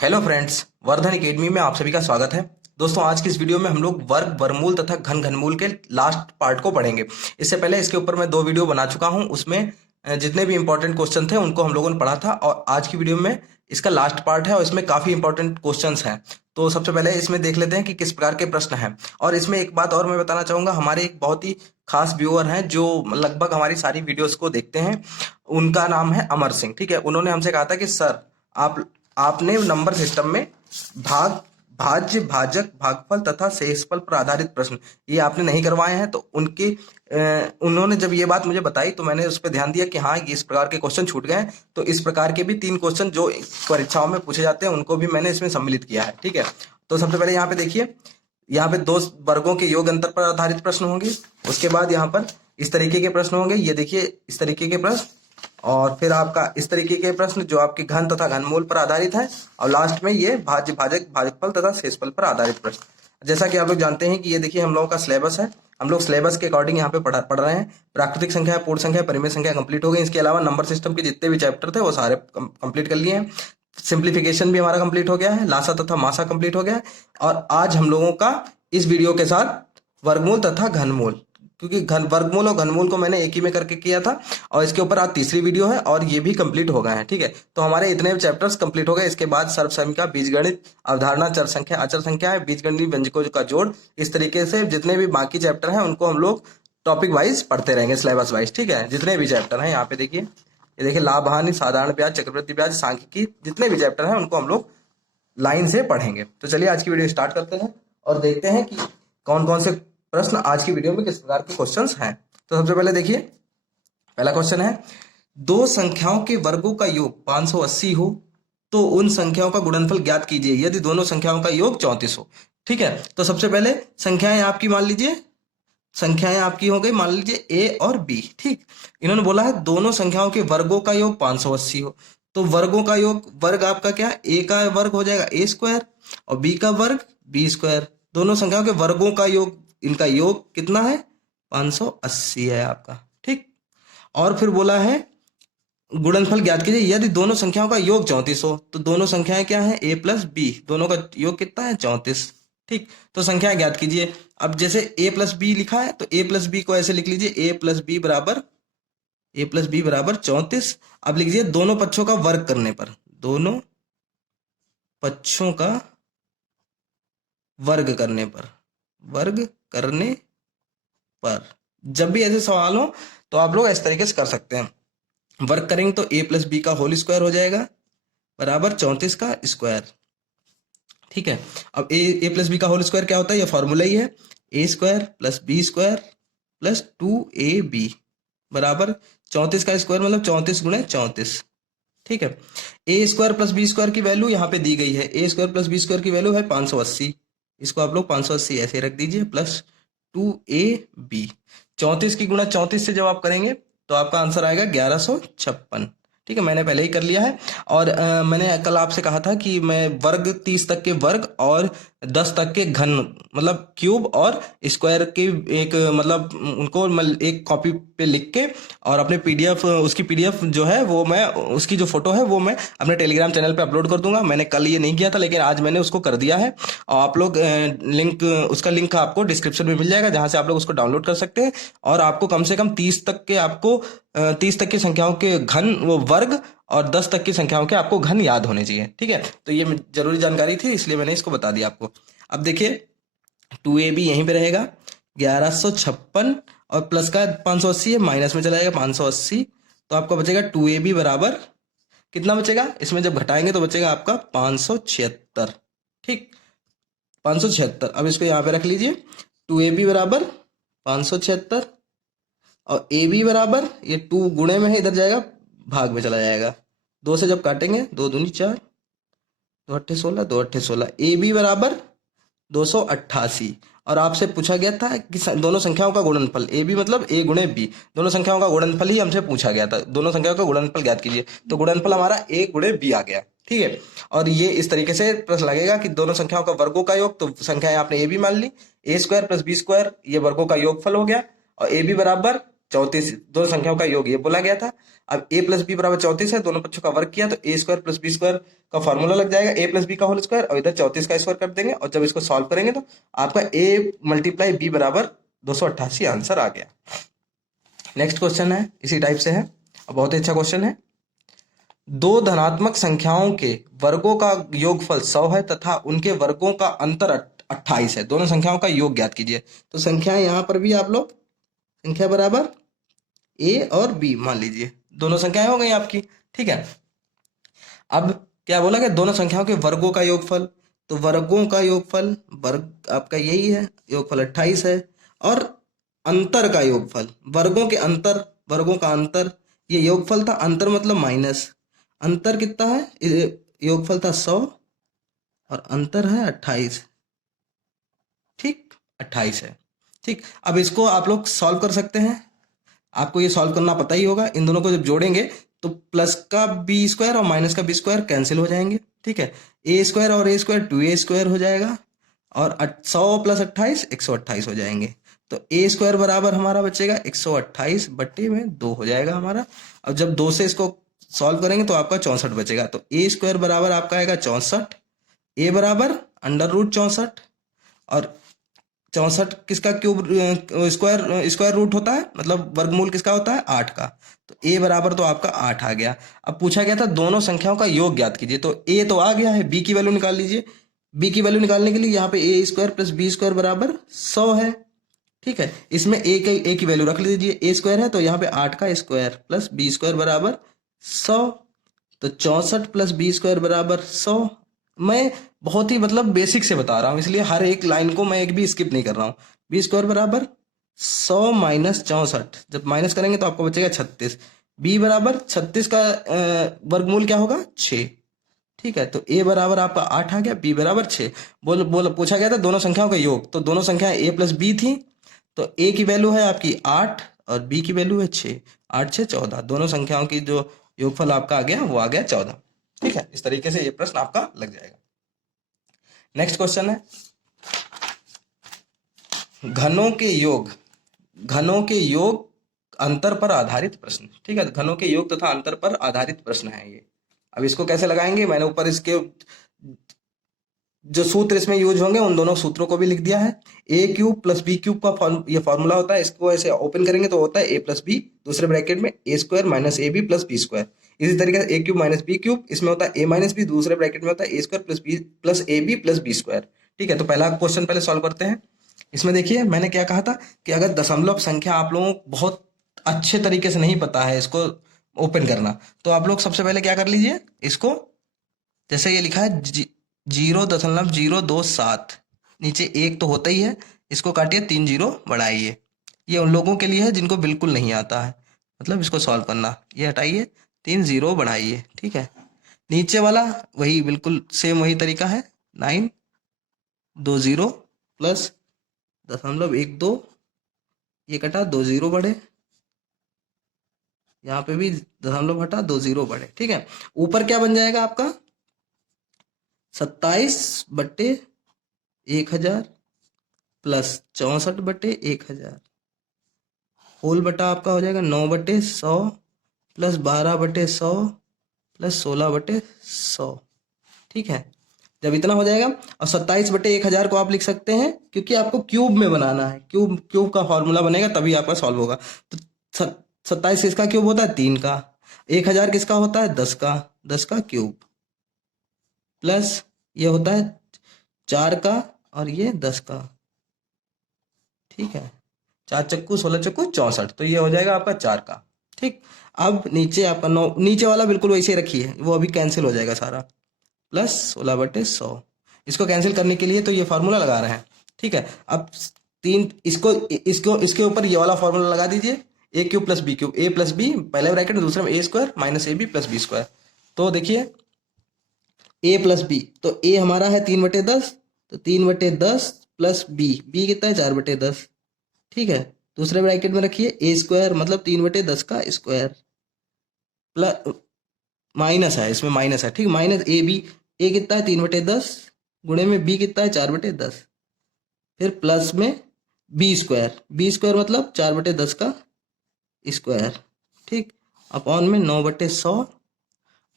Hello friends, Vardhan academy में आप सभी का स्वागत है। दोस्तों, आज की इस वीडियो में हम लोग वर्ग, वर्गमूल तथा घन, घनमूल के लास्ट पार्ट को पढ़ेंगे। इससे पहले इसके ऊपर मैं 2 वीडियो बना चुका हूं। उसमें जितने भी इंपॉर्टेंट क्वेश्चन थे उनको हम लोगों ने पढ़ा था, और आज की वीडियो में इसका लास्ट पार्ट है और इसमें काफी इंपॉर्टेंट क्वेश्चन हैं। तो सबसे पहले इसमें देख लेते हैं कि किस प्रकार के प्रश्न हैं। और इसमें एक बात और मैं बताना चाहूंगा, हमारे एक बहुत ही खास व्यूअर हैं जो लगभग हमारी सारी वीडियोस को देखते हैं। उनका नाम है अमर सिंह। ठीक है, उन्होंने हमसे कहा था कि सर आप आपने नंबर सिस्टम में भाग, भाज्य, भाजक, भागफल तथा शेषफल पर आधारित प्रश्न ये आपने नहीं करवाए हैं। तो उन्होंने जब ये बात मुझे बताई तो मैंने उस पर ध्यान दिया कि हाँ, ये इस प्रकार के क्वेश्चन छूट गए हैं। तो इस प्रकार के भी 3 क्वेश्चन जो परीक्षाओं में पूछे जाते हैं उनको भी मैंने इसमें सम्मिलित किया है। ठीक है, तो सबसे पहले यहाँ पे देखिए, यहाँ पे 2 वर्गों के योग अंतर पर आधारित प्रश्न होंगे। उसके बाद यहाँ पर इस तरीके के प्रश्न होंगे, ये देखिए इस तरीके के प्रश्न, और फिर आपका इस तरीके के प्रश्न जो आपके घन तथा घनमूल पर आधारित है, और लास्ट में ये भाज्य, भाजक, भाजकफल तथा शेषफल पर आधारित प्रश्न। जैसा कि आप लोग जानते हैं कि ये देखिए हम लोगों का सिलेबस है। हम लोग सिलेबस के अकॉर्डिंग यहाँ पे पढ़ रहे हैं। प्राकृतिक संख्या, पूर्ण संख्या, परिमेय संख्या कंप्लीट हो गई। इसके अलावा नंबर सिस्टम के जितने भी चैप्टर थे वो सारे कंप्लीट कर लिए हैं। सिंप्लीफिकेशन भी हमारा कंप्लीट हो गया है, लासा तथा मासा कंप्लीट हो गया है। और आज हम लोगों का इस वीडियो के साथ वर्गमूल तथा घनमूल, क्योंकि वर्गमूल और घनमूल को मैंने एक ही में करके किया था, और इसके ऊपर आज तीसरी वीडियो है और ये भी कंप्लीट हो गए हैं। ठीक है, तो हमारे इतने चैप्टर्स कंप्लीट हो गए। इसके बाद सर्वसंख्या, बीजगणित, अवधारणा, चर संख्या, अचर संख्या है, बीजगणित व्यंजकों का जोड़, इस तरीके से जितने भी बाकी चैप्टर हैं उनको हम लोग टॉपिक वाइज पढ़ते रहेंगे, सिलेबस वाइज। ठीक है, जितने भी चैप्टर हैं यहाँ पे देखिए, ये देखिए लाभ हानि, साधारण ब्याज, चक्रवृद्धि ब्याज, सांख्यिकी, जितने भी चैप्टर हैं उनको हम लोग लाइन से पढ़ेंगे। तो चलिए आज की वीडियो स्टार्ट करते हैं और देखते हैं कि कौन कौन से प्रश्न आज की वीडियो में किस प्रकार के क्वेश्चंस हैं। तो सबसे पहले देखिए, पहला क्वेश्चन है, 2 संख्याओं के वर्गों का योग 580 हो तो उन संख्याओं का गुणनफल ज्ञात कीजिए यदि दोनों संख्याओं का योग 34 हो। ठीक है, तो सबसे पहले संख्याएं आपकी मान लीजिए, संख्याएं आपकी हो गई, मान लीजिए ए और बी। ठीक, इन्होंने बोला है दोनों संख्याओं के वर्गों का योग 580 हो। तो वर्गों का योग, वर्ग आपका क्या, ए का वर्ग हो जाएगा ए स्क्वायर और बी का वर्ग बी स्क्वायर। दोनों संख्याओं के वर्गों का योग, इनका योग कितना है, 580 है आपका। ठीक, और फिर बोला है गुणनफल ज्ञात कीजिए यदि दोनों संख्याओं का योग 34 हो। तो दोनों संख्याएं क्या है, ए प्लस बी, दोनों का योग कितना है, 34। ठीक, तो संख्याएं ज्ञात कीजिए। अब जैसे ए प्लस बी लिखा है तो ए प्लस बी को ऐसे लिख लीजिए, ए प्लस बी बराबर 34। अब लिख लीजिए दोनों पक्षों का वर्ग करने पर, दोनों पक्षों का वर्ग करने पर जब भी ऐसे सवाल हो तो आप लोग इस तरीके से कर सकते हैं। वर्क करेंगे तो ए प्लस बी का होल स्क्वायर हो जाएगा बराबर 34 का स्क्वायर। ठीक है, अब ए प्लस बी का होल स्क्वायर क्या होता है, ये फॉर्मूला ही है, A square plus B square plus 2ab बराबर 34 का स्क्वायर मतलब 34 गुणे 34। ठीक है, A square plus B square की वैल्यू यहाँ पे दी गई है, A square plus B square की वैल्यू है 580। इसको आप लोग 580 ऐसे रख दीजिए, प्लस 2ab। 34 की गुणा 34 से जब आप करेंगे तो आपका आंसर आएगा 1156। ठीक है, मैंने पहले ही कर लिया है। और मैंने कल आपसे कहा था कि मैं वर्ग 30 तक के वर्ग और 10 तक के घन मतलब क्यूब और स्क्वायर के एक मतलब उनको एक कॉपी पे लिख के और अपने पीडीएफ, उसकी पीडीएफ जो है वो मैं, उसकी जो फोटो है वो मैं अपने टेलीग्राम चैनल पे अपलोड कर दूंगा। मैंने कल ये नहीं किया था लेकिन आज मैंने उसको कर दिया है, और आप लोग लिंक, उसका लिंक आपको डिस्क्रिप्शन में मिल जाएगा जहां से आप लोग उसको डाउनलोड कर सकते हैं। और आपको कम से कम 30 तक के, आपको 30 तक की संख्याओं के घन वो वर्ग और 10 तक की संख्याओं के आपको घन याद होने चाहिए। ठीक है, तो ये जरूरी जानकारी थी इसलिए मैंने इसको बता दिया आपको। अब देखिए 2ab यहीं पे रहेगा 1156 और प्लस का 580 है, माइनस में चला जाएगा 580, तो आपका बचेगा 2ab बराबर कितना बचेगा, इसमें जब घटाएंगे तो बचेगा आपका 576। ठीक, 576। अब इसको यहाँ पे रख लीजिए, 2ab बराबर 576 और ab बराबर ये 2 गुणे में है, इधर जाएगा भाग में चला जाएगा, 2 से जब काटेंगे 2 दूनी 4, 2 अट्ठे 16, 2 अट्ठे 16, ab बराबर 288। और आपसे पूछा गया था कि दोनों संख्याओं का गुणनफल, ए बी मतलब ए गुणे बी, दोनों संख्याओं का गुणनफल ही हमसे पूछा गया था, दोनों संख्याओं का गुणनफल ज्ञात कीजिए। तो गुणनफल हमारा ए गुणे बी आ गया। ठीक है, और ये इस तरीके से प्रश्न लगेगा कि दोनों संख्याओं का वर्गों का योग, तो संख्याएं आपने ए बी मान ली, ए स्क्वायर प्लस बी स्क्वायर ये वर्गों का योगफल हो गया, और ए बी बराबर 34, दोनों संख्याओं का योग ये बोला गया था। अब a प्लस बी बराबर 34 है, दोनों पक्षों का वर्ग किया तो a square plus B square का फॉर्मूला लग जाएगा, a प्लस बी का होल स्क्वायर, और इधर 34 का स्क्वायर कर देंगे, और जब इसको सॉल्व करेंगे तो आपका a मल्टीप्लाई b बराबर 288 आंसर आ गया। नेक्स्ट क्वेश्चन है, इसी टाइप से है, बहुत ही अच्छा क्वेश्चन है। दो धनात्मक संख्याओं के वर्गों का योगफल 100 है तथा उनके वर्गों का अंतर 28 है। दोनों संख्याओं का योग ज्ञात कीजिए। तो संख्याएं यहां पर भी आप लोग संख्या बराबर a और b मान लीजिए, दोनों संख्याएं हो गई आपकी। ठीक है, अब क्या बोला गया, दोनों संख्याओं के वर्गों का योगफल, तो वर्गों का योगफल, वर्ग आपका यही है, योगफल 28 है, और अंतर का योगफल, वर्गों के अंतर, वर्गों का अंतर, ये योगफल था, अंतर मतलब माइनस, अंतर कितना है, योगफल था 100 और अंतर है 28। ठीक, 28 है। ठीक, अब इसको आप लोग सॉल्व कर सकते हैं, आपको ये सॉल्व करना पता ही होगा। इन दोनों को जब जोड़ेंगे तो प्लस का बी स्क्वायर और माइनस का बी स्क्वायर कैंसिल हो जाएंगे। ठीक है, ए स्क्वायर और ए स्क्वायर 2a स्क्वायर हो जाएगा, और 100 प्लस 28 128 हो जाएंगे। तो ए स्क्वायर बराबर हमारा बचेगा 128 बट्टे में 2 हो जाएगा हमारा। अब जब 2 से इसको सॉल्व करेंगे तो आपका 64 बचेगा। तो ए स्क्वायर बराबर आपका आएगा 64, ए बराबर अंडर रूट 64, और 64 किसका क्यूब, स्क्वायर रूट होता है, मतलब वर्गमूल किसका होता है, 8 का। तो a बराबर तो आपका 8 आ गया। अब पूछा गया था दोनों संख्याओं का योग ज्ञात कीजिए, तो a तो आ गया है, b की वैल्यू निकाल लीजिए। b की वैल्यू निकालने के लिए यहाँ पे a square plus B square बराबर 100 है। ठीक है, इसमें a की वैल्यू रख लीजिए, a स्क्वायर है तो यहाँ पे 8 का स्क्वायर प्लस बी स्क्वायर बराबर 100, तो 64 प्लस बी स्क्वायर बराबर 100। मैं बहुत ही मतलब बेसिक से बता रहा हूँ, इसलिए हर एक लाइन को मैं एक भी स्किप नहीं कर रहा हूँ। बी स्क्वायर बराबर 100 माइनस 64, जब माइनस करेंगे तो आपको बचेगा 36। बी बराबर 36 का वर्गमूल क्या होगा, 6। ठीक है, तो a बराबर आपका 8 आ गया, b बराबर 6। बोल पूछा गया था दोनों संख्याओं का योग, तो दोनों संख्याएं a प्लस बी थी, तो a की वैल्यू है आपकी 8 और b की वैल्यू है 6, 8 6 14, दोनों संख्याओं की जो योगफल आपका आ गया वो आ गया 14। ठीक है, इस तरीके से ये प्रश्न आपका लग जाएगा। नेक्स्ट क्वेश्चन है, घनों के योग, घनों के योग अंतर पर आधारित प्रश्न। ठीक है, घनों के योग तथा अंतर पर आधारित प्रश्न है ये। अब इसको कैसे लगाएंगे, मैंने ऊपर इसके जो सूत्र इसमें यूज होंगे उन दोनों सूत्रों को भी लिख दिया है। ए क्यूब प्लस बी क्यूब का ये फॉर्मूला होता है, इसको ऐसे ओपन करेंगे तो होता है ए प्लस बी, दूसरे ब्रैकेट में A square minus A B plus B square. इसी तरीके से A cube minus B cube, इसमें होता है ए माइनस बी, दूसरे ब्रैकेट में होता है A square plus B plus A B plus B square. ठीक है, तो पहला क्वेश्चन पहले सॉल्व करते हैं। इसमें देखिए मैंने क्या कहा था कि अगर दशमलव संख्या आप लोगों को बहुत अच्छे तरीके से नहीं पता है इसको ओपन करना, तो आप लोग सबसे पहले क्या कर लीजिए, इसको जैसे ये लिखा है 0.027, नीचे एक तो होता ही है, इसको काटिए 3 जीरो बढ़ाइए। ये उन लोगों के लिए है जिनको बिल्कुल नहीं आता है, मतलब इसको सॉल्व करना, ये हटाइए 3 जीरो बढ़ाइए। ठीक है, नीचे वाला वही बिल्कुल सेम वही तरीका है, 9 2 जीरो प्लस 0.12, ये कटा 2 जीरो बढ़े, यहाँ पे भी दशमलव हटा 2 जीरो बढ़े। ठीक है, ऊपर क्या बन जाएगा आपका 27/1000 प्लस 64/1000 होल बटा आपका हो जाएगा 9/100 प्लस 12/100 प्लस 16/100। ठीक है, जब इतना हो जाएगा, और 27/1000 को आप लिख सकते हैं क्योंकि आपको क्यूब में बनाना है, क्यूब का फॉर्मूला बनेगा तभी आपका सॉल्व होगा। तो 27 किसका क्यूब होता है, 3 का, 1000 किसका होता है, 10 का, 10 का क्यूब, प्लस ये होता है 4 का और ये 10 का। ठीक है, 4 चक्कू 16 चक्कू 64, तो ये हो जाएगा आपका 4 का। ठीक, अब नीचे आपका 9, नीचे वाला बिल्कुल वैसे ही रखिए, वो अभी कैंसिल हो जाएगा सारा, प्लस 16/100। इसको कैंसिल करने के लिए तो ये फार्मूला लगा रहे हैं। ठीक है, अब 3 इसके ऊपर ये वाला फार्मूला लगा दीजिए, A cube plus B cube, A plus B पहले ब्रैकेट में, दूसरे में A square minus A B plus B square. तो देखिए ए प्लस बी, तो ए हमारा है 3/10, तो 3/10 प्लस बी कितना है 4/10। ठीक है, दूसरे ब्रैकेट में रखिए ए स्क्वायर मतलब 3/10 का स्क्वायर, प्लस माइनस है, इसमें माइनस है। ठीक, माइनस ए बी, ए कितना है 3/10 गुणे में बी कितना है 4/10, फिर प्लस में बी स्क्वायर मतलब 4/10 का स्क्वायर, ठीक, अपॉन में 9/100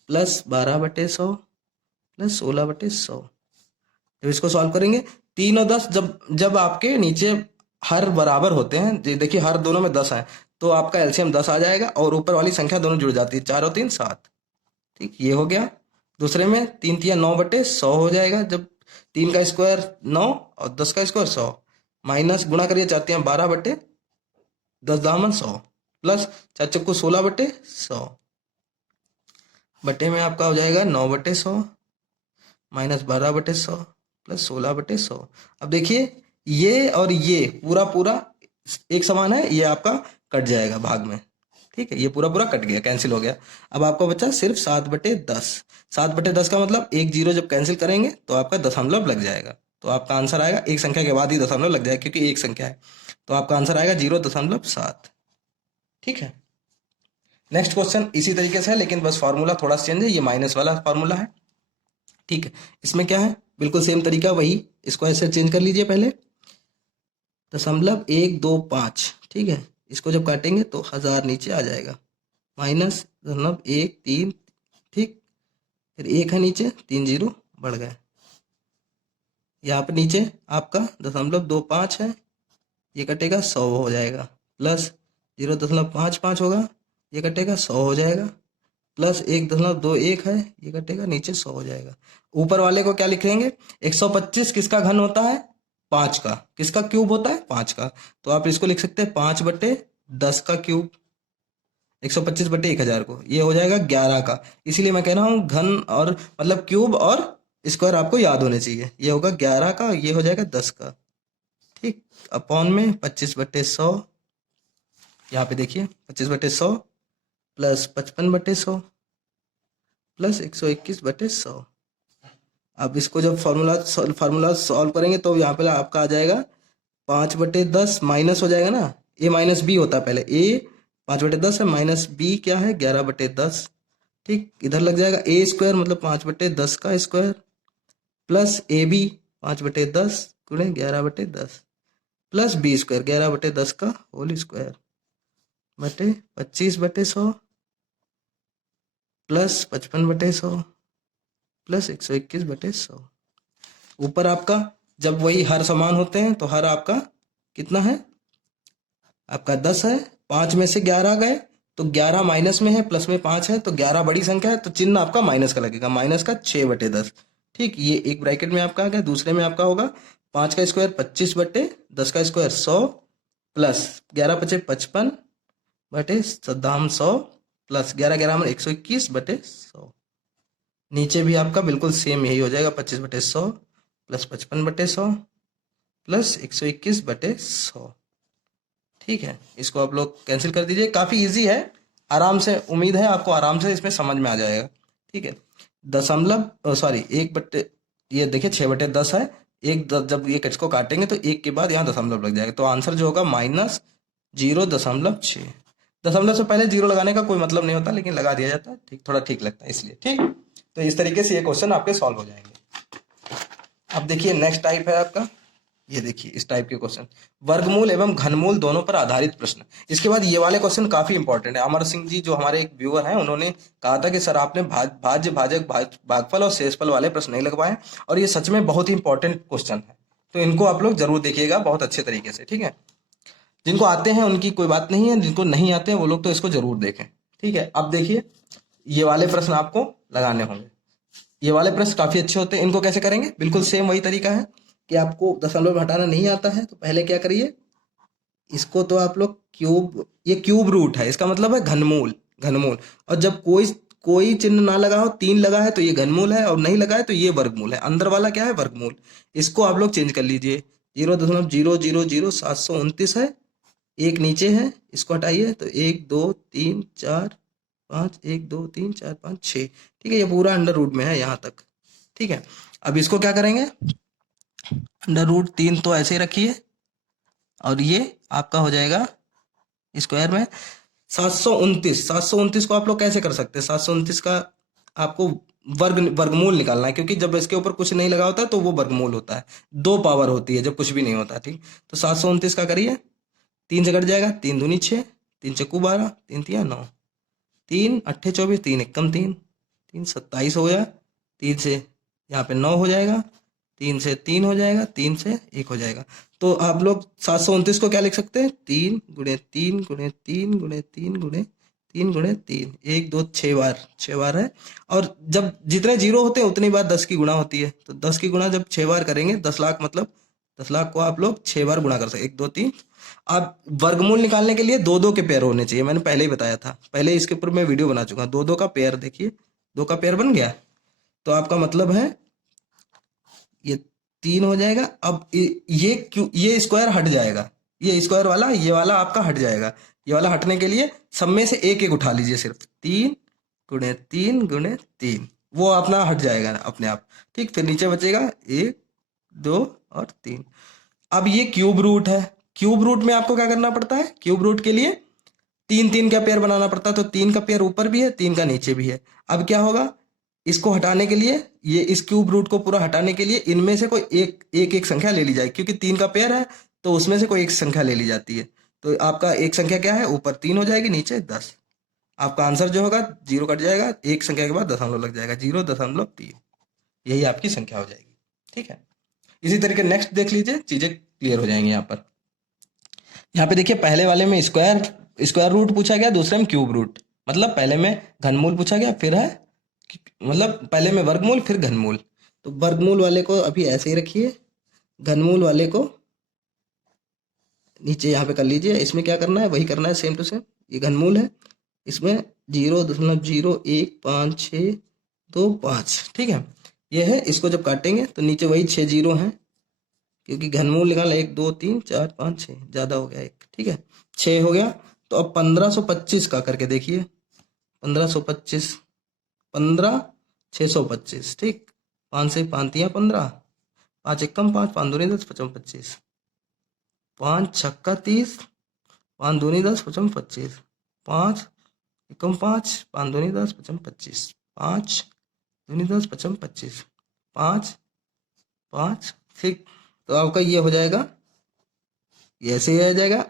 प्लस 12/100 प्लस 16/100। जब इसको सॉल्व करेंगे 3 और 10 जब जब आपके नीचे हर बराबर होते हैं, देखिए हर दोनों में 10 है, तो आपका एलसीएम 10 आ जाएगा और ऊपर वाली संख्या दोनों जुड़ जाती है, 4 और 3 7। ठीक, ये हो गया। दूसरे में 3 तिया 9/100 हो जाएगा, जब 3 का स्क्वायर 9 और 10 का स्क्वायर 100, माइनस गुणा करिए 4 तिया 12/10 दामन 100 प्लस 4 चक्कू 16/100 बटे में आपका हो जाएगा 9/100 माइनस 12/100 प्लस 16/100। अब देखिए ये और ये पूरा पूरा एक समान है, ये आपका कट जाएगा भाग में, ठीक है, ये पूरा पूरा कट गया, कैंसिल हो गया। अब आपको बचा सिर्फ 7/10। 7/10 का मतलब एक जीरो जब कैंसिल करेंगे तो आपका दशमलव लग जाएगा, तो आपका आंसर आएगा, एक संख्या के बाद ही दशमलव लग जाएगा क्योंकि एक संख्या है, तो आपका आंसर आएगा 0.7। ठीक है, नेक्स्ट क्वेश्चन इसी तरीके से है, लेकिन बस फार्मूला थोड़ा सा चेंज है, ये माइनस वाला फार्मूला है। ठीक है, इसमें क्या है, बिल्कुल सेम तरीका वही, इसको ऐसे चेंज कर लीजिए पहले, 0.125, ठीक है, इसको जब काटेंगे तो 1000 नीचे आ जाएगा, माइनस 0.13, ठीक, फिर 1 है नीचे, 3 जीरो बढ़ गए, यहाँ पे नीचे आपका 0.25 है, ये कटेगा 100 हो जाएगा, प्लस 0.55 होगा, ये कटेगा 100 हो जाएगा, प्लस 1.21 है, ये कटेगा नीचे 100 हो जाएगा। ऊपर वाले को क्या लिखेंगे, 125 किसका घन होता है, 5 का, किसका क्यूब होता है, 5 का, तो आप इसको लिख सकते हैं 5/10 का क्यूब, 125/1000 को, ये हो जाएगा 11 का। इसीलिए मैं कह रहा हूँ घन और मतलब क्यूब और स्क्वायर आपको याद होने चाहिए, ये होगा 11 का, ये हो जाएगा 10 का, ठीक, अपॉन में 25/100, यहाँ पे देखिए 25/100 प्लस 55/100 प्लस 121/100। अब इसको जब फार्मूला सॉल्व करेंगे तो यहाँ पे आपका आ जाएगा 5/10 माइनस हो जाएगा ना, ए माइनस बी होता है, पहले ए 5/10 है, माइनस बी क्या है 11/10, ठीक, इधर लग जाएगा ए स्क्वायर मतलब 5/10 का स्क्वायर प्लस ए बी 5/10 गुणे 11/10 प्लस बी स्क्वायर 11/10 का होल स्क्वायर बटे 25/100 प्लस 55/100 प्लस 121/100। ऊपर आपका जब वही हर समान होते हैं तो हर आपका कितना है, आपका 10 है, 5 में से 11 गए तो 11 माइनस में है, प्लस में 5 है, तो 11 बड़ी संख्या है, तो चिन्ह आपका माइनस का लगेगा, माइनस का 6/10, ठीक, ये एक ब्रैकेट में आपका आ गया। दूसरे में आपका होगा 5 का स्क्वायर 25/10 का स्क्वायर 100 प्लस 11×5 = 55/100 प्लस 11 में 121/100। नीचे भी आपका बिल्कुल सेम यही हो जाएगा, 25/100 प्लस 55/100 प्लस 121/100। ठीक है, इसको आप लोग कैंसिल कर दीजिए, काफ़ी इजी है, आराम से, उम्मीद है आपको आराम से इसमें समझ में आ जाएगा। ठीक है, दशमलव सॉरी ये देखिए 6/10 है, जब ये कच को काटेंगे तो एक के बाद यहाँ दशमलव लग जाएगा, तो आंसर जो होगा -0.6। दशमलव से पहले जीरो लगाने का कोई मतलब नहीं होता, लेकिन लगा दिया जाता है, ठीक, थोड़ा ठीक लगता है इसलिए। ठीक, तो इस तरीके से ये क्वेश्चन आपके सॉल्व हो जाएंगे। अब देखिए नेक्स्ट टाइप है आपका, ये देखिए इस टाइप के क्वेश्चन, वर्गमूल एवं घनमूल दोनों पर आधारित प्रश्न। इसके बाद ये वाले क्वेश्चन काफी इंपॉर्टेंट है। अमर सिंह जी जो हमारे एक व्यूअर हैं, उन्होंने कहा था कि सर आपने भाज्य भाजक भागफल और शेषफल वाले प्रश्न नहीं लगवाए, और ये सच में बहुत ही इंपॉर्टेंट क्वेश्चन है, तो इनको आप लोग जरूर देखिएगा बहुत अच्छे तरीके से। ठीक है, जिनको आते हैं उनकी कोई बात नहीं है, जिनको नहीं आते हैं वो लोग तो इसको जरूर देखें। ठीक है, अब देखिए ये वाले प्रश्न आपको लगाने होंगे, ये वाले प्रश्न काफी अच्छे होते हैं। इनको कैसे करेंगे, बिल्कुल सेम वही तरीका है कि आपको दशमलव हटाना नहीं आता है तो पहले क्या करिए, इसको तो आप लोग क्यूब, ये क्यूब रूट है, इसका मतलब है घनमूल, घनमूल, और जब कोई चिन्ह ना लगा हो, 3 लगा है तो ये घनमूल है, और नहीं लगा है तो ये वर्गमूल है, अंदर वाला क्या है वर्गमूल, इसको आप लोग चेंज कर लीजिए। 0.0000729 है, एक नीचे है, इसको हटाइए तो 1 2 3 4 5, 1 2 3 4 5 6, ठीक है, ये पूरा अंडर रूट में है यहाँ तक। ठीक है, अब इसको क्या करेंगे, अंडर रूट 3 तो ऐसे ही रखिए, और ये आपका हो जाएगा स्क्वायर में 729 को आप लोग कैसे कर सकते हैं, 729 का आपको वर्गमूल निकालना है, क्योंकि जब इसके ऊपर कुछ नहीं लगा होता तो वो वर्गमूल होता है, 2 पावर होती है जब कुछ भी नहीं होता। ठीक, तो 729 का करिए, 3 से कट जाएगा, 3 दूनी 6, 3 चक्कू 12, 3 तिया 9, 3 अट्ठे 24, 3 एकम 3, 3 27 हो गया, 3 से यहाँ पे 9 हो जाएगा, 3 से 3 हो जाएगा, 3 से 1 हो जाएगा। तो आप लोग 729 को क्या लिख सकते हैं, 3 गुणे 3 गुणे 3 गुणे 3 गुणे 3 गुणे 3, 1 2 6 बार, 6 बार है। और जब जितने जीरो होते हैं उतनी बार 10 की गुणा होती है, तो 10 की गुणा जब 6 बार करेंगे 10 लाख, मतलब 10 लाख को आप लोग 6 बार गुणा कर सकते, 1 2 3। आप वर्गमूल निकालने के लिए दो दो के पेयर होने चाहिए, मैंने पहले ही बताया था, पहले इसके ऊपर मैं वीडियो बना चुका हूं। दो दो का पेयर देखिए, 2 का पेयर बन गया, तो आपका मतलब है ये 3 हो जाएगा। अब ये स्क्वायर हट जाएगा, ये स्क्वायर वाला ये वाला आपका हट जाएगा। ये वाला हटने के लिए सब में से एक एक उठा लीजिए, सिर्फ 3 गुणे 3 गुणे 3, वो अपना हट जाएगा अपने आप। ठीक, फिर नीचे बचेगा 1 2 और 3। अब ये क्यूब रूट है, क्यूब रूट में आपको क्या करना पड़ता है, क्यूब रूट के लिए 3 3 का पेयर बनाना पड़ता है, तो 3 का पेयर ऊपर भी है, 3 का नीचे भी है। अब क्या होगा, इसको हटाने के लिए, ये इस क्यूब रूट को पूरा हटाने के लिए इनमें से कोई एक संख्या ले ली जाए, क्योंकि 3 का पेयर है तो उसमें से कोई एक संख्या ले ली जाती है। तो आपका एक संख्या क्या है, ऊपर 3 हो जाएगी, नीचे 10। आपका आंसर जो होगा, जीरो कट जाएगा, एक संख्या के बाद दशमलव लग जाएगा, 0.3, यही आपकी संख्या हो जाएगी। ठीक है, इसी तरीके नेक्स्ट देख लीजिए, चीजें क्लियर हो जाएंगी। यहाँ पे देखिए, पहले वाले में स्क्वायर रूट पूछा गया, दूसरे में क्यूब रूट, मतलब पहले में घनमूल पूछा गया, फिर है मतलब पहले में वर्गमूल फिर घनमूल। तो वर्गमूल वाले को अभी ऐसे ही रखिए, घनमूल वाले को नीचे यहाँ पे कर लीजिए। इसमें क्या करना है, वही करना है, सेम टू सेम। ये घनमूल है, इसमें 0.015625, ठीक है, ये है। इसको जब काटेंगे तो नीचे वही 6 जीरो हैं, क्योंकि घनमूल निकाला 1 2 3 4 5 6, ज्यादा हो गया एक, ठीक है, 6 हो गया। तो अब 1525 का करके देखिए, 1525, 15 625, ठीक, 5 से 5 तिया 15, 5 एकम 5, 5 दूनी 10, 55 25, 5 छक्का 30, 5 दूनी 10, 55 25, 5 एकम 5, 5 दूनी 10, 55 25, 5 दूनी 10, 55 25, 5 5, ठीक। तो आपका ये हो जाएगा, ये ऐसे ही आ जाएगा।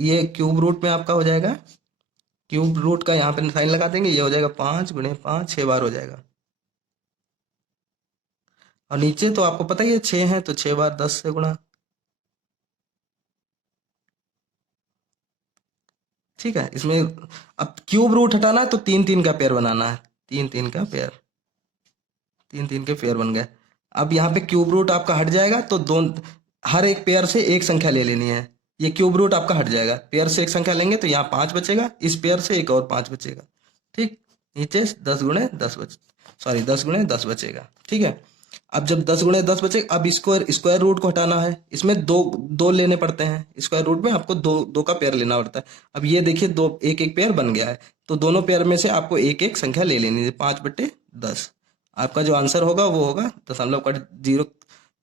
ये क्यूब रूट में आपका हो जाएगा, क्यूब रूट का यहाँ पे साइन लगा देंगे, ये हो जाएगा 5 गुणे 5, 6 बार हो जाएगा। और नीचे तो आपको पता ही है 6 है, तो 6 बार 10 से गुणा, ठीक है। इसमें अब क्यूब रूट हटाना है तो 3 3 का पेयर बनाना है, 3 3 का पेयर, 3 3 के पेयर बन गए। अब यहाँ पे क्यूब रूट आपका हट जाएगा, तो हर एक पेयर से एक संख्या ले लेनी है। ये क्यूब रूट आपका हट जाएगा, पेयर से एक संख्या लेंगे तो यहाँ 5 बचेगा, इस पेयर से एक और 5 बचेगा, ठीक। नीचे 10 गुणे 10 बचेगा, ठीक है। अब जब 10 गुणे 10 बचे, अब स्क्वायर रूट को हटाना है। इसमें दो लेने पड़ते हैं, स्क्वायर रूट में आपको दो का पेयर लेना पड़ता है। अब ये देखिए, एक एक पेयर बन गया है, तो दोनों पेयर में से आपको एक एक संख्या ले लेनी है, 5/10। आपका जो आंसर होगा वो होगा दशमलव का जीरो,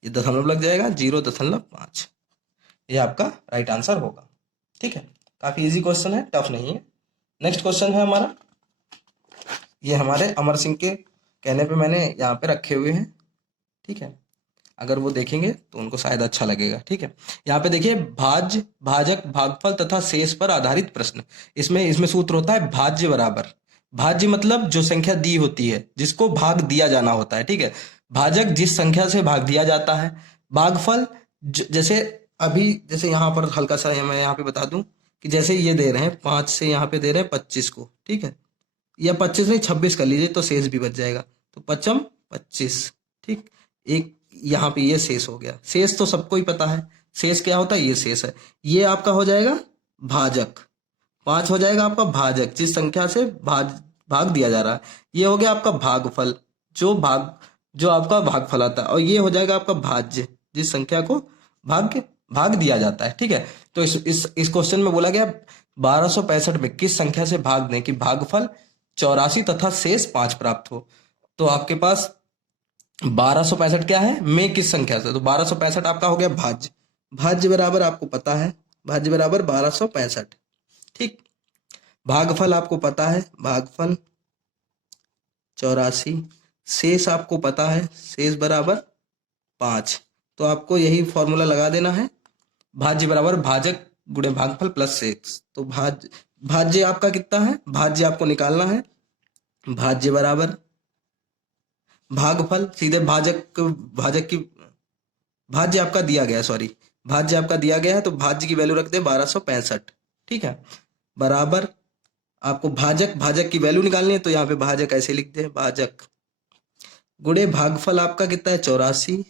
ये दशमलव लग जाएगा, 0.5, ये आपका राइट आंसर होगा। ठीक है, काफी इजी क्वेश्चन है, टफ नहीं है। नेक्स्ट क्वेश्चन है हमारा, ये हमारे अमर सिंह के कहने पे मैंने यहाँ पे रखे हुए हैं, ठीक है। अगर वो देखेंगे तो उनको शायद अच्छा लगेगा, ठीक है। यहाँ पे देखिए, भाज्य, भाजक, भागफल तथा शेष पर आधारित प्रश्न। इसमें सूत्र होता है भाज्य बराबर, भाज्य मतलब जो संख्या दी होती है जिसको भाग दिया जाना होता है, ठीक है। भाजक जिस संख्या से भाग दिया जाता है। भागफल जैसे अभी, जैसे यहाँ पर हल्का सा मैं यहाँ पे बता दूं कि जैसे ये दे रहे हैं 5 से यहाँ पे दे रहे हैं 25 को, ठीक है, या 25 नहीं 26 कर लीजिए तो शेष भी बच जाएगा, तो 5 25, ठीक। एक यहाँ पे ये शेष हो गया, शेष तो सबको ही पता है, शेष क्या होता है, ये शेष है। ये आपका हो जाएगा भाजक, 5 हो जाएगा आपका भाजक, जिस संख्या से भाग दिया जा रहा है। ये हो गया आपका भागफल, जो आपका भागफल आता है। और ये हो जाएगा आपका भाज्य, जिस संख्या को भाग दिया जाता है, ठीक है। तो इस क्वेश्चन में बोला गया 1265 में किस संख्या से भाग दें कि भागफल 84 तथा शेष 5 प्राप्त हो। तो आपके पास 1265 क्या है, में किस संख्या से, तो 1265 आपका हो गया भाज्य। भाज्य बराबर आपको पता है, भाज्य बराबर 1265, ठीक। भागफल आपको पता है, भागफल 84, शेष आपको पता है, शेष बराबर 5। तो आपको यही फॉर्मूला लगा देना है, भाज्य बराबर भाजक गुणे भागफल प्लस शेष। तो भाज्य आपका कितना है, भाज्य आपको निकालना है। भाज्य बराबर भागफल, सीधे भाजक भाजक की भाज्य आपका दिया गया है, सॉरी भाज्य आपका दिया गया है, तो भाज्य की वैल्यू रख दे 1265। ठीक है, बराबर आपको भाजक भाजक की वैल्यू निकालनी है, तो यहाँ पे भाजक ऐसे लिख दे, भाजक गुणे भागफल आपका कितना है 84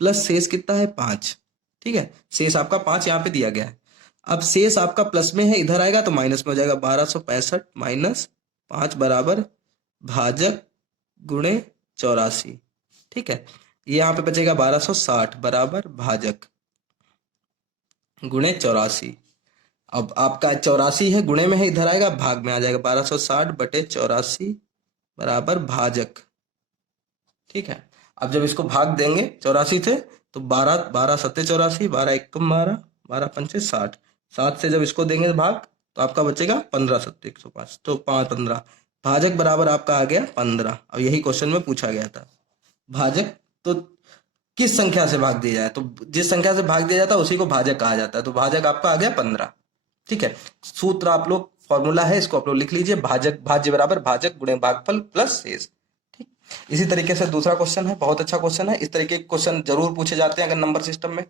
प्लस शेष कितना है 5। ठीक है, शेष आपका 5 यहाँ पे दिया गया है। अब शेष आपका प्लस में है, इधर आएगा तो माइनस में हो जाएगा, 1265 माइनस 5 बराबर भाजक गुणे 84। ठीक है, ये यहाँ पे बचेगा 1260 बराबर भाजक गुणे 84। अब आपका 84 है, गुणे में है, इधर आएगा भाग में आ जाएगा, 1260 बटे 84 बराबर भाजक। ठीक है, अब जब इसको भाग देंगे 84 से, तो 12 12 सत्ते 84, 12 एकम 12, 12 पंचे 60, 7 से जब इसको देंगे भाग तो आपका बचेगा 15 सत्ते 105, तो 5 15 भाजक बराबर आपका आ गया 15। अब यही क्वेश्चन में पूछा गया था, भाजक तो किस संख्या से भाग दिया जाए, तो जिस संख्या से भाग दिया जाता है उसी को भाजक कहा जाता है, तो भाजक आपका आ गया 15। ठीक है, सूत्र आप लोग, फॉर्मूला है, इसको आप लोग लिख लीजिए, भाजक भाज्य बराबर भाजक गुणे भागफल प्लस शेष। ठीक, इसी तरीके से दूसरा क्वेश्चन है, बहुत अच्छा क्वेश्चन है, इस तरीके के क्वेश्चन जरूर पूछे जाते हैं अगर नंबर सिस्टम में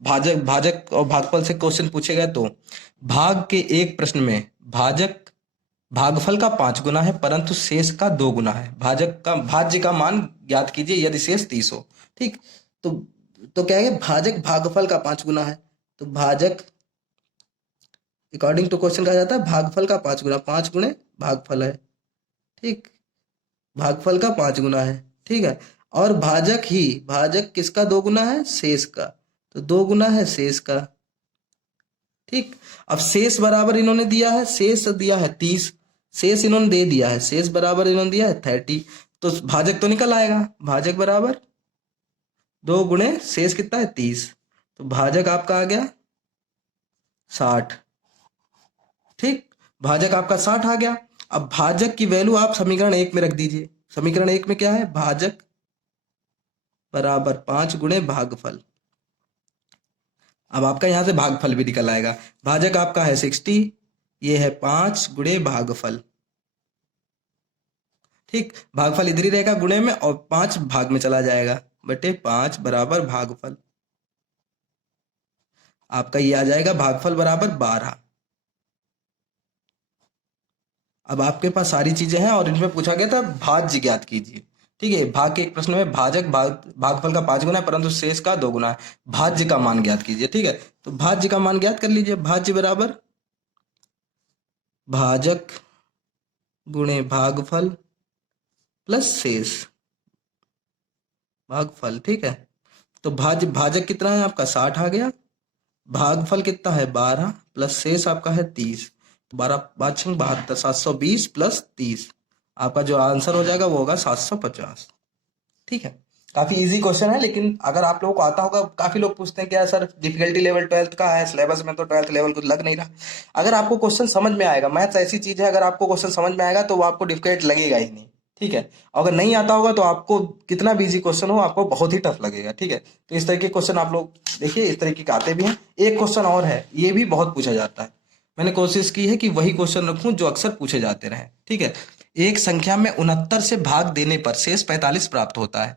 भाजक भाजक और भागफल से क्वेश्चन पूछे गए तो। भाग के एक प्रश्न में भाजक भागफल का 5 गुना है परंतु शेष का 2 गुना है, भाज्य का मान ज्ञात कीजिए यदि शेष 30 हो। ठीक, तो क्या है, भाजक भागफल का 5 गुना है, तो भाजक अकॉर्डिंग टू क्वेश्चन कहा जाता है भागफल का 5 गुना, 5 गुणे भागफल है। ठीक, भागफल का 5 गुना है। ठीक है, और भाजक किसका 2 गुना है, शेष का, तो 2 गुना है शेष का। ठीक, अब शेष बराबर इन्होंने दिया है, शेष दिया है 30, शेष इन्होंने दे दिया है, शेष बराबर इन्होंने दिया है 30, तो भाजक तो निकल आएगा, भाजक बराबर 2 गुणे शेष कितना है 30, तो भाजक आपका आ गया 60। ठीक, भाजक आपका 60 आ गया। अब भाजक की वैल्यू आप समीकरण 1 में रख दीजिए, समीकरण 1 में क्या है, भाजक बराबर 5 गुणे भागफल। अब आपका यहां से भागफल भी निकल आएगा, भाजक आपका है 60, ये है 5 गुणे भागफल। ठीक, भागफल इधर ही रहेगा गुणे में, और 5 भाग में चला जाएगा, बटे 5 बराबर भागफल। आपका ये आ जाएगा भागफल बराबर 12। अब आपके पास सारी चीजें हैं और इनमें पूछा गया था भाज्य ज्ञात कीजिए। ठीक है, भाग के एक प्रश्न में भागफल का 5 गुना है परंतु शेष का 2 गुना है, भाज्य का मान ज्ञात कीजिए। ठीक है, तो भाज्य का मान ज्ञात कर लीजिए, भाज्य बराबर भाजक गुणे भागफल प्लस शेष भागफल। ठीक है, तो भाजक कितना है आपका 60 आ गया, भागफल कितना है 12 प्लस शेष आपका है 30, 12 5 72, 720 प्लस 30, आपका जो आंसर हो जाएगा वो होगा 750। ठीक है, काफी इजी क्वेश्चन है, लेकिन अगर आप लोगों को आता होगा, काफी लोग पूछते हैं क्या सर डिफिकल्टी लेवल 12th का है सिलेबस में, तो 12th लेवल कुछ लग नहीं रहा। अगर आपको क्वेश्चन समझ में आएगा, मैथ्स ऐसी चीज है, अगर आपको क्वेश्चन समझ में आएगा तो वो आपको डिफिकल्ट लगेगा ही नहीं। ठीक है, अगर नहीं आता होगा तो आपको कितना भी इजी क्वेश्चन हो आपको बहुत ही टफ लगेगा। ठीक है, तो इस तरह के क्वेश्चन आप लोग देखिए, इस तरीके के आते भी हैं। एक क्वेश्चन और है, ये भी बहुत पूछा जाता है, मैंने कोशिश की है कि वही क्वेश्चन रखूं जो अक्सर पूछे जाते रहे। ठीक है, एक संख्या में 69 से भाग देने पर शेष 45 प्राप्त होता है,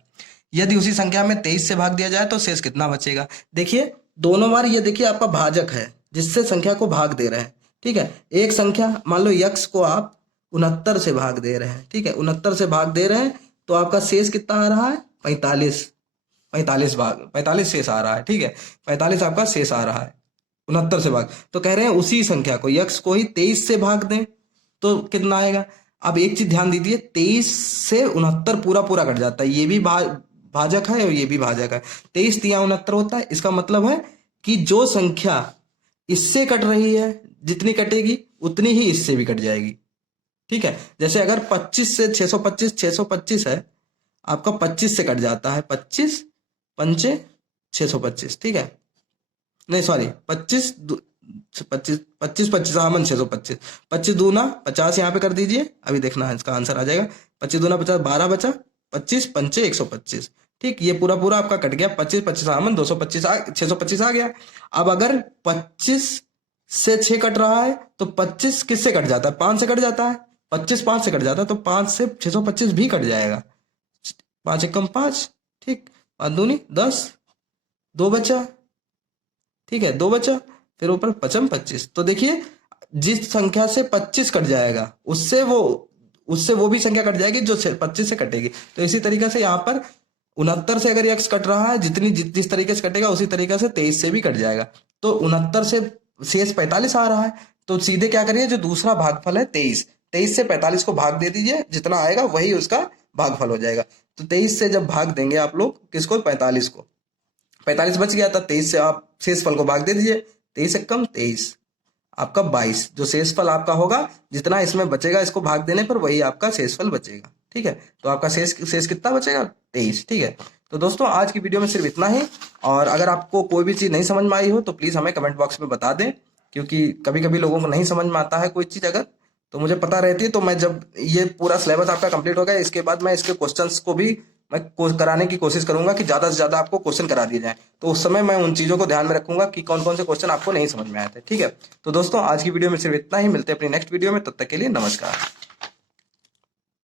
यदि उसी संख्या में 23 से भाग दिया जाए तो शेष कितना बचेगा। देखिए दोनों बार ये देखिए आपका भाजक है जिससे संख्या को भाग दे रहे हैं। ठीक है, एक संख्या मान लो यक्स को आप 69 से भाग दे रहे हैं। ठीक है, 69 से भाग दे रहे हैं तो आपका शेष कितना आ रहा है 45, 45 शेष आ रहा है। ठीक है, 45 आपका शेष आ रहा है 69 से भाग, तो कह रहे हैं उसी संख्या को यक्स को ही 23 से भाग दें तो कितना आएगा। अब एक चीज ध्यान दीजिए, 23 से 69 पूरा पूरा कट जाता है, ये भी भाजक है और ये भी भाजक है, 23 तिया 69 होता है। इसका मतलब है कि जो संख्या इससे कट रही है जितनी कटेगी उतनी ही इससे भी कट जाएगी। ठीक है, जैसे अगर 25 से 625 है, आपका 25 से कट जाता है, 25 पंचे 625। ठीक है, नहीं सॉरी 25 25 25 25 आमन 625, 25 दूना 50 यहाँ पे कर दीजिए, अभी देखना है इसका आंसर आ जाएगा 25 दूना 50, 12 बचा, 25 पंचे 125। ठीक, ये पूरा पूरा आपका कट गया, 25 25 आमन 225 625 आ गया। अब अगर 25 से 6 कट रहा है तो 25 किससे कट जाता है? 5 से कट जाता है। 25 5 से कट जाता है तो 5 से 625 भी कट जाएगा। 5 एकम 5, ठीक, 5 दूनी 10, 2 बचा, ठीक है, 2 बचा, फिर ऊपर पचम 25। तो देखिए जिस संख्या से 25 कट जाएगा उससे वो भी संख्या कट जाएगी जो 25 से कटेगी। तो इसी तरीके से यहाँ पर 69 से अगर x कट रहा है, जिस तरीके से कटेगा उसी तरीके से 23 से भी कट जाएगा। तो 69 से शेष 45 आ रहा है, तो सीधे क्या करिए, जो दूसरा भागफल है 23 से 45 को भाग दे दीजिए, जितना आएगा वही उसका भागफल हो जाएगा। तो 23 से जब भाग देंगे आप लोग किसको? 45 को, 45 बच गया था, 23 से आप शेष फल को भाग दे दीजिए, 23 एकम 23, आपका 22। जो शेषफल आपका होगा, जितना इसमें बचेगा इसको भाग देने पर वही आपका शेषफल बचेगा, ठीक है। तो आपका शेष कितना बचेगा? 23, ठीक है। तो दोस्तों आज की वीडियो में सिर्फ इतना ही, और अगर आपको कोई भी चीज़ नहीं समझ में आई हो तो प्लीज़ हमें कमेंट बॉक्स में बता दें, क्योंकि कभी कभी लोगों को नहीं समझ में आता है कोई चीज़ अगर, तो मुझे पता रहती है। तो मैं जब ये पूरा सिलेबस आपका कंप्लीट हो गया इसके बाद मैं इसके क्वेश्चंस को भी मैं कराने की कोशिश करूंगा कि ज़्यादा से ज़्यादा आपको क्वेश्चन करा दिए जाए। तो उस समय मैं उन चीज़ों को ध्यान में रखूंगा कि कौन कौन से क्वेश्चन आपको नहीं समझ में आए थे, ठीक है। तो दोस्तों आज की वीडियो में सिर्फ इतना ही, मिलते हैं अपनी नेक्स्ट वीडियो में, तब तक के लिए नमस्कार।